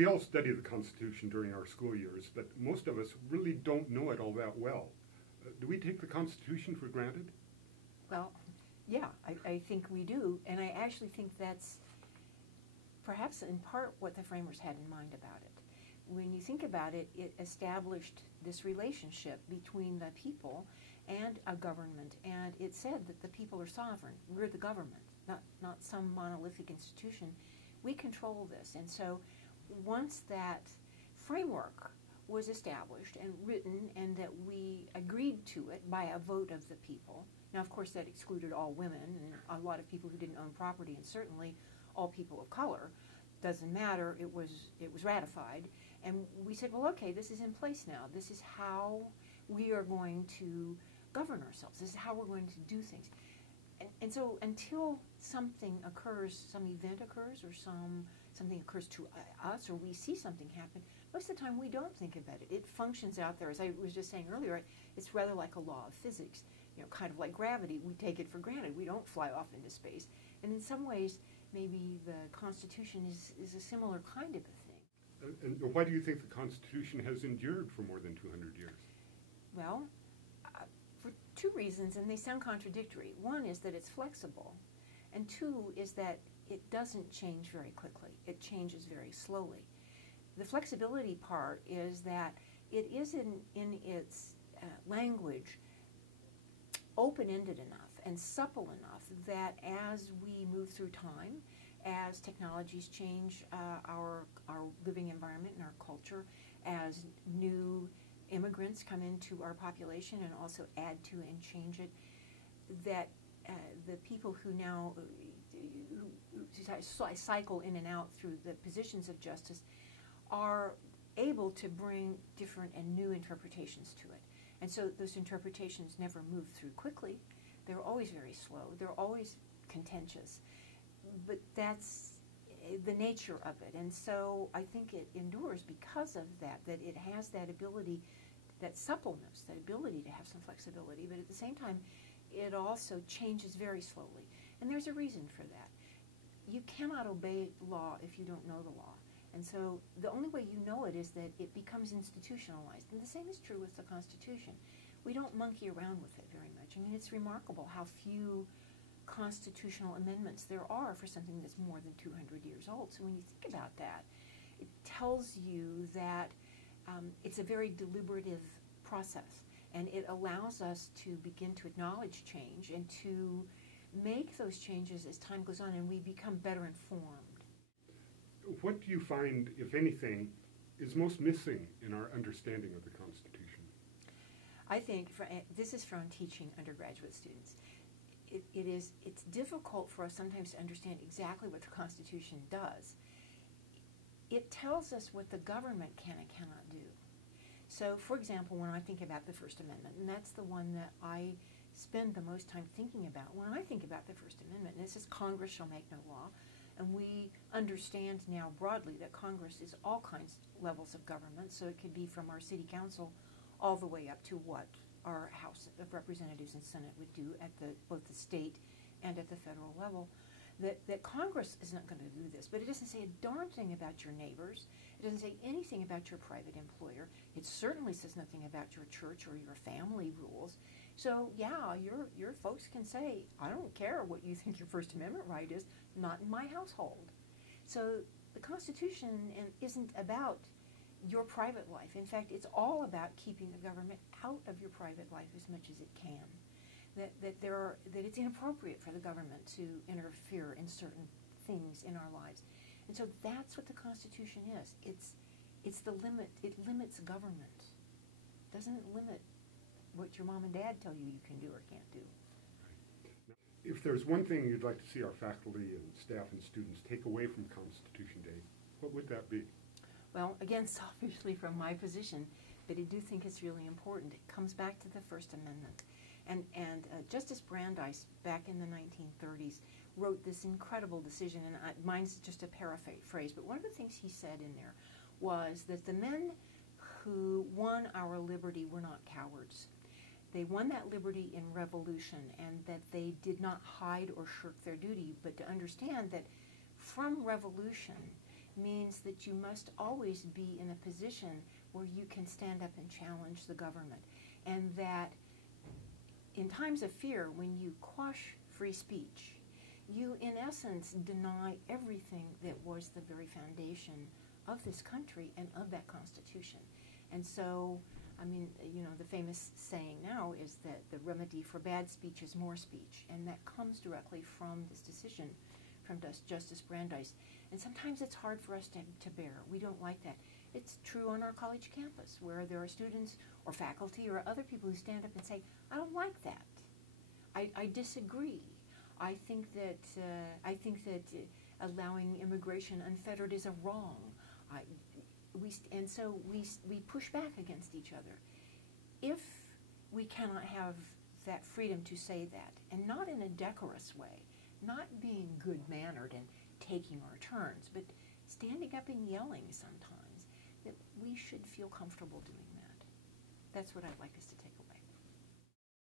We all study the Constitution during our school years, but most of us really don't know it all that well. Do we take the Constitution for granted? Well, yeah, I think we do, and I actually think that's perhaps in part what the framers had in mind about it. When you think about it, it established this relationship between the people and a government, and it said that the people are sovereign. We're the government, not some monolithic institution. We control this, and so once that framework was established and written and that we agreed to it by a vote of the people. Now, of course, that excluded all women and a lot of people who didn't own property, and certainly all people of color. Doesn't matter, it was ratified. And we said, well, okay, this is in place now. This is how we are going to govern ourselves. This is how we're going to do things. And so until something occurs, some event occurs, or something occurs to us, or we see something happen, most of the time we don't think about it. It functions out there. As I was just saying earlier, it's rather like a law of physics, kind of like gravity. We take it for granted. We don't fly off into space. And in some ways, maybe the Constitution is a similar kind of a thing. And why do you think the Constitution has endured for more than 200 years? Well, for two reasons, and they sound contradictory. One is that it's flexible, and two is that it doesn't change very quickly. It changes very slowly. The flexibility part is that it is in its language open-ended enough and supple enough that as we move through time, as technologies change our living environment and our culture, as new immigrants come into our population and also add to and change it, that the people who now cycle in and out through the positions of justice are able to bring different and new interpretations to it. And so those interpretations never move through quickly. They're always very slow. They're always contentious. But that's the nature of it. And so I think it endures because of that it has that ability, that suppleness, that ability to have some flexibility, but at the same time, it also changes very slowly. And there's a reason for that. You cannot obey law if you don't know the law. And so the only way you know it is that it becomes institutionalized. And the same is true with the Constitution. We don't monkey around with it very much. I mean, it's remarkable how few constitutional amendments there are for something that's more than 200 years old. So when you think about that, it tells you that it's a very deliberative process, and it allows us to begin to acknowledge change and to make those changes as time goes on and we become better informed. What do you find, if anything, is most missing in our understanding of the Constitution? I think, this is from teaching undergraduate students, it's difficult for us sometimes to understand exactly what the Constitution does. It tells us what the government can and cannot do. So, for example, when I think about the First Amendment, and that's the one that I spend the most time thinking about, when I think about the First Amendment, and it says Congress shall make no law, and we understand now broadly that Congress is all kinds of levels of government, so it could be from our city council all the way up to what our House of Representatives and Senate would do at both the state and at the federal level, that Congress is not going to do this. But it doesn't say a darn thing about your neighbors. It doesn't say anything about your private employer. It certainly says nothing about your church or your family rules. So yeah, your folks can say, I don't care what you think your First Amendment right is, not in my household. So the Constitution isn't about your private life. In fact, it's all about keeping the government out of your private life as much as it can. That it's inappropriate for the government to interfere in certain things in our lives. And so that's what the Constitution is. It's the limit. It limits government. It doesn't limit what your mom and dad tell you can do or can't do. If there's one thing you'd like to see our faculty and staff and students take away from Constitution Day, what would that be? Well, again, selfishly from my position, but I do think it's really important. It comes back to the First Amendment. And Justice Brandeis, back in the 1930s, wrote this incredible decision, and mine's just a paraphrase, but one of the things he said in there was that the men who won our liberty were not cowards. They won that liberty in revolution, and that they did not hide or shirk their duty, but to understand that from revolution, means that you must always be in a position where you can stand up and challenge the government. And that in times of fear, when you quash free speech, you in essence deny everything that was the very foundation of this country and of that Constitution. And so, I mean, you know, the famous saying now is that the remedy for bad speech is more speech, and that comes directly from this decision from Justice Brandeis. And sometimes it's hard for us to bear. We don't like that. It's true on our college campus, where there are students or faculty or other people who stand up and say, I don't like that. I disagree. I think that allowing immigration unfettered is a wrong. So we push back against each other. If we cannot have that freedom to say that, and not in a decorous way, not being good-mannered and taking our turns, but standing up and yelling sometimes, that we should feel comfortable doing that. That's what I'd like us to take away.